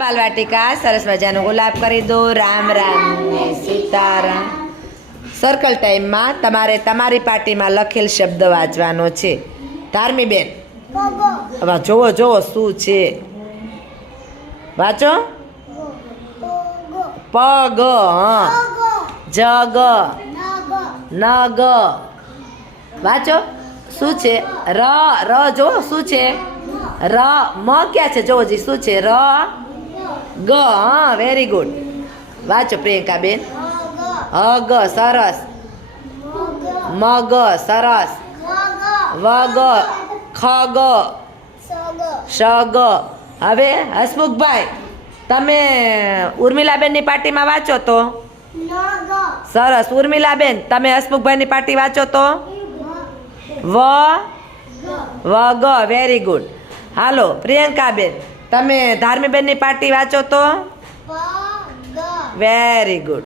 બાલવાટિકા સરસ મજાનું ગુલાબ કરી દો. રામ રામ ને સીતારામ. સર્કલ ટાઈમમાં તમારે તમારી પાટીમાં લખેલ શબ્દ વાંચવાનો છે. ધાર્મીબેન હવે જોવો જોવો શું છે, વાંચો. પગ, જગ, નગ. વાંચો શું છે? ર ર જો શું છે? ર. મ ક્યાં છે? જોવો જી શું છે? ર ગ. હા, વેરી ગુડ. વાંચો પ્રિયંકાબેન. ગ સરસ. મગ સરસ. વગ, ખગ, શગ. હવે હસમુખભાઈ તમે ઉર્મિલાબેનની પાર્ટીમાં વાંચો તો સરસ. ઉર્મિલાબેન તમે હસમુખભાઈની પાર્ટી વાંચો તો વગ. Very good. હાલો પ્રિયંકાબેન તમે ધાર્મીબેનની પાર્ટી વાંચો તો વેરી ગુડ.